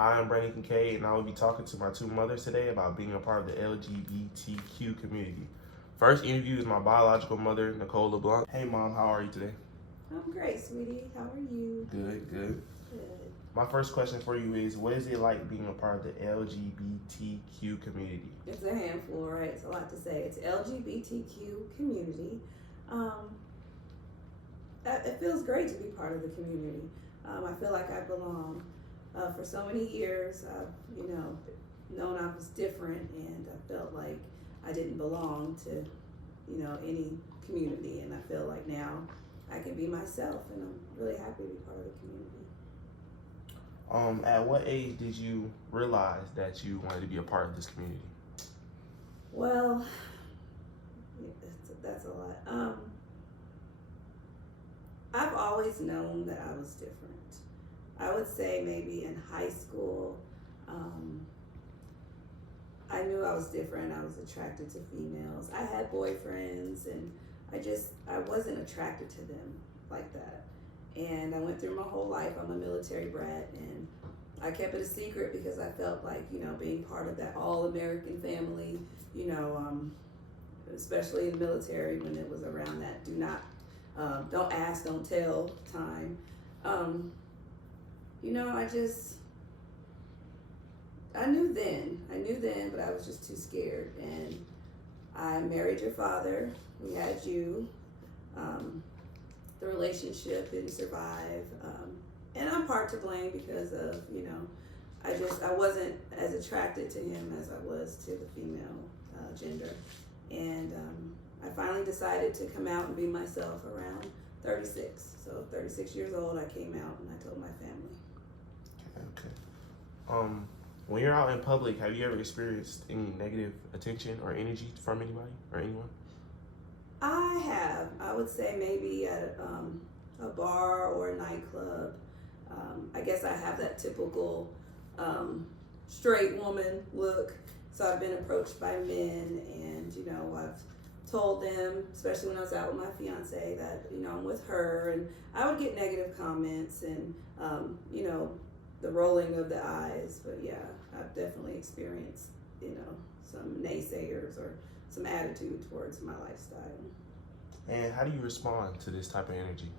Hi, I'm Brandon Kincaid, and I will be talking to my two mothers today about being a part of the LGBTQ community. First interview is my biological mother, Nicole LeBlanc. Hey, Mom, how are you today? I'm great, sweetie. How are you? Good, good. Good. My first question for you is, what is it like being a part of the LGBTQ community? It's a handful, right? It's a lot to say. It's LGBTQ community. Um, it feels great to be part of the community. I feel like I belong. For so many years, I've known I was different, and I felt like I didn't belong to any community. And I feel like now I can be myself, and I'm really happy to be part of the community. At what age did you realize that you wanted to be a part of this community? Well, that's a lot. I've always known that I was different. I would say maybe in high school, I knew I was different. I was attracted to females. I had boyfriends, and I wasn't attracted to them like that. And I went through my whole life. I'm a military brat, and I kept it a secret because I felt like, being part of that all-American family, especially in the military when it was around that don't ask, don't tell time. I knew then, but I was just too scared. And I married your father. We had you. The relationship didn't survive. And I'm part to blame because of, I wasn't as attracted to him as I was to the female gender. And I finally decided to come out and be myself around 36. So 36 years old, I came out and I told my family. Okay. When you're out in public, have you ever experienced any negative attention or energy from anybody or anyone? I have. I would say maybe at a bar or a nightclub. I guess I have that typical straight woman look. So I've been approached by men, and I've told them, especially when I was out with my fiance, that I'm with her, and I would get negative comments and the rolling of the eyes. But yeah, I've definitely experienced some naysayers or some attitude towards my lifestyle. And how do you respond to this type of energy?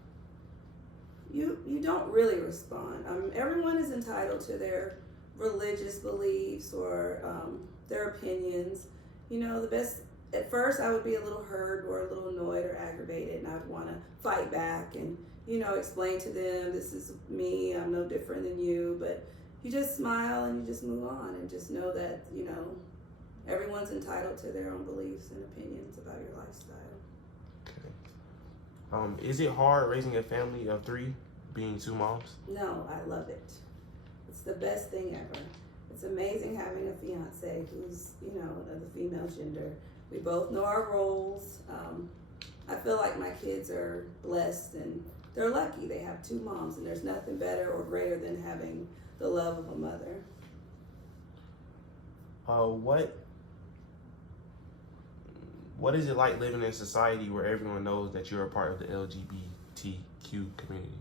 You don't really respond. Everyone is entitled to their religious beliefs or their opinions. At first I would be a little hurt or a little annoyed or aggravated, and I'd want to fight back and explain to them, this is me, I'm no different than you. But you just smile and you just move on, and just know that everyone's entitled to their own beliefs and opinions about your lifestyle. Okay. Is it hard raising a family of three, being two moms? No, I love it. It's the best thing ever. It's amazing having a fiance who's of the female gender. We both know our roles. I feel like my kids are blessed and they're lucky. They have two moms, and there's nothing better or greater than having the love of a mother. What is it like living in a society where everyone knows that you're a part of the LGBTQ community?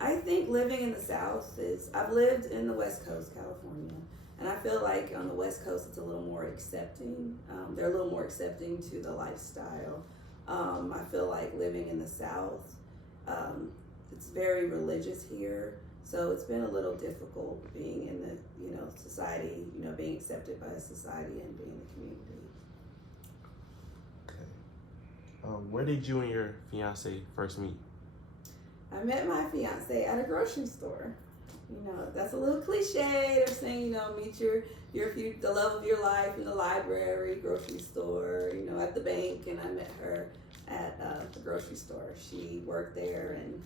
I think living in the South I've lived in the West Coast, California, and I feel like on the West Coast it's a little more accepting. They're a little more accepting to the lifestyle. I feel like living in the South, it's very religious here, so it's been a little difficult being in the society, being accepted by society and being in the community. Okay. Where did you and your fiance first meet? I met my fiance at a grocery store. That's a little cliche. They're saying, meet the love of your life in the library, grocery store, at the bank. And I met her at the grocery store. She worked there, and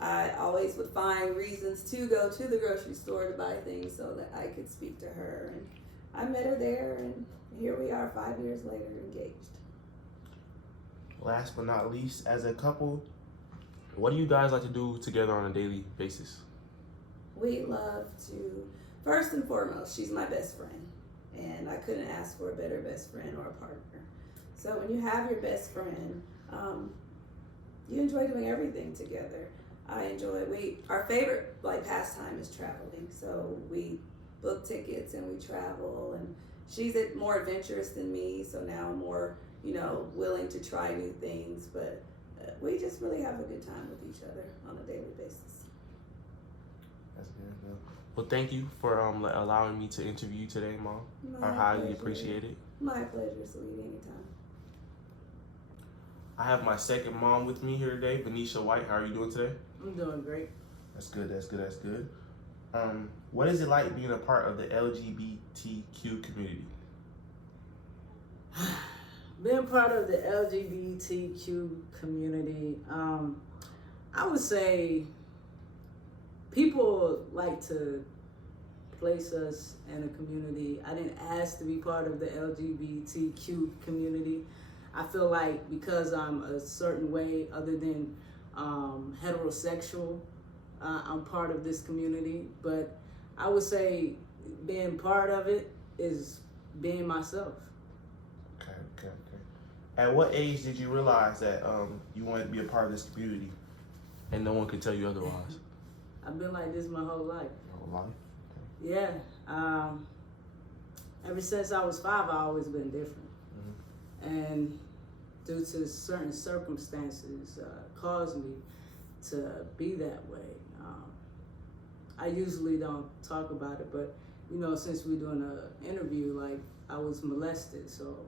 I always would find reasons to go to the grocery store to buy things so that I could speak to her. And I met her there, and here we are 5 years later, engaged. Last but not least, as a couple, what do you guys like to do together on a daily basis? We love to, first and foremost, she's my best friend, and I couldn't ask for a better best friend or a partner. So when you have your best friend, you enjoy doing everything together. I enjoy it. Our favorite like pastime is traveling. So we book tickets and we travel. And she's more adventurous than me, so now I'm more willing to try new things. But we just really have a good time with each other on a daily basis. That's good. Well, thank you for allowing me to interview you today, Mom. My I highly pleasure. appreciate it. My pleasure, sweetie. Anytime. I have my second mom with me here today, Venetia White. How are you doing today? I'm doing great. That's good. That's good. That's good. What is it like being a part of the LGBTQ community? Being part of the LGBTQ community, I would say people like to place us in a community. I didn't ask to be part of the LGBTQ community. I feel like because I'm a certain way other than heterosexual, I'm part of this community. But I would say being part of it is being myself. Okay. At what age did you realize that you wanted to be a part of this community and no one could tell you otherwise? I've been like this my whole life. Your whole life? Yeah. Ever since I was 5, I've always been different. And due to certain circumstances, caused me to be that way. I usually don't talk about it, but since we're doing an interview, like I was molested, so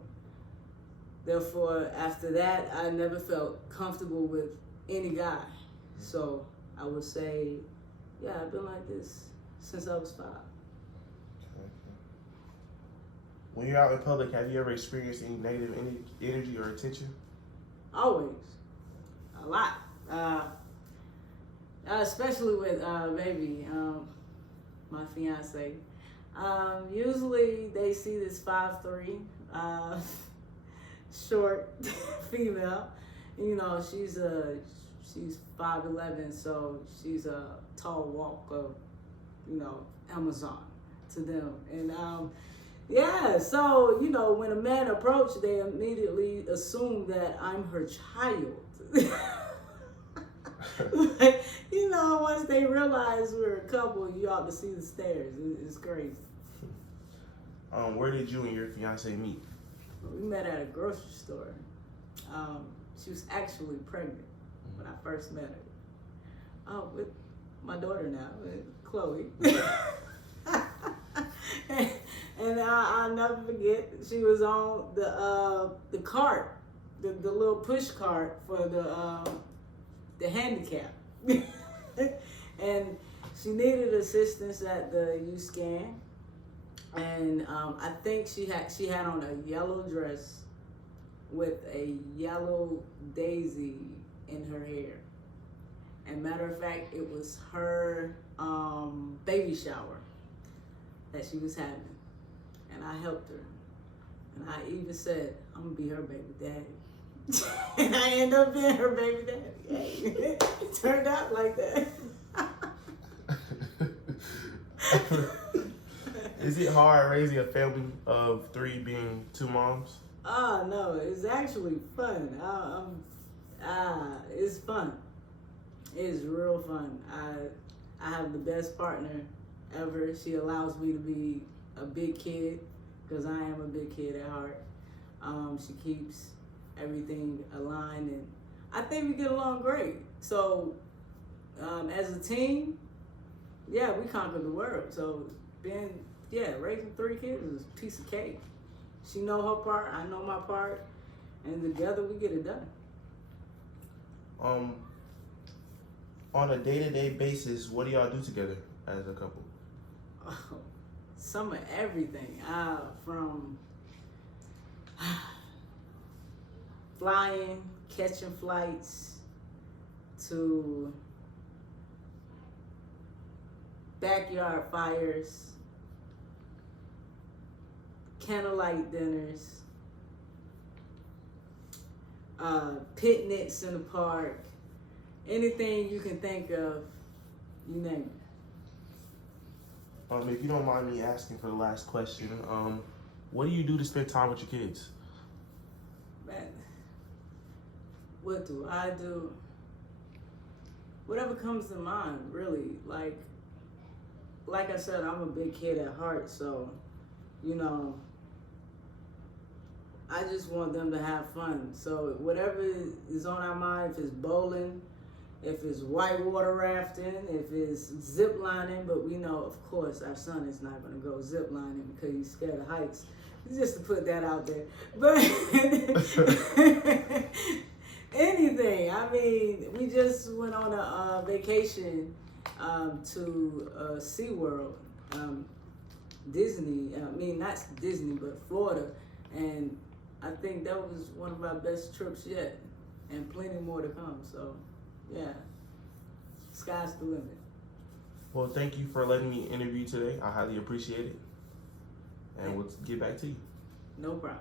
therefore after that, I never felt comfortable with any guy. So I would say, yeah, I've been like this since I was 5. When you're out in public, have you ever experienced any negative energy or attention? Always. A lot. Especially with baby, my fiance. Usually they see this 5'3", short female. She's 5'11", so she's a tall walk of, Amazon to them. And yeah, so when a man approached, they immediately assume that I'm her child. Like, once they realize we're a couple, you ought to see the stares. It's crazy. Where did you and your fiance meet? We met at a grocery store. She was actually pregnant when I first met her. Oh, with my daughter now, Chloe. And I'll never forget, she was on the cart, the little push cart for the handicap. And she needed assistance at the U-Scan. And I think she had on a yellow dress with a yellow daisy in her hair. And matter of fact, it was her baby shower that she was having. And I helped her. And I even said, I'm gonna be her baby daddy. And I ended up being her baby daddy. Hey, it turned out like that. Is it hard raising a family of 3 being 2 moms? Oh no, it's actually fun. It's fun. It's real fun. I have the best partner ever. She allows me to be a big kid because I am a big kid at heart. She keeps everything aligned, and I think we get along great. So as a team, yeah, we conquered the world. So raising 3 kids is a piece of cake. She know her part, I know my part, and together we get it done. On a day-to-day basis, what do y'all do together as a couple? Some of everything, from flying, catching flights, to backyard fires, candlelight dinners, picnics in the park, anything you can think of, you name it. If you don't mind me asking for the last question, what do you do to spend time with your kids? Man, what do I do? whatever comes to mind, really. Like I said, I'm a big kid at heart, so, you know, I just want them to have fun. So whatever is on our mind, if it's bowling, if it's whitewater rafting, if it's zip lining, but we know, of course, our son is not going to go zip lining because he's scared of heights. Just to put that out there. But anything. I mean, we just went on a vacation to SeaWorld, Disney. I mean, not Disney, but Florida. And I think that was one of our best trips yet. And plenty more to come. So, yeah. Sky's the limit. Well, thank you for letting me interview today. I highly appreciate it. And we'll get back to you. No problem.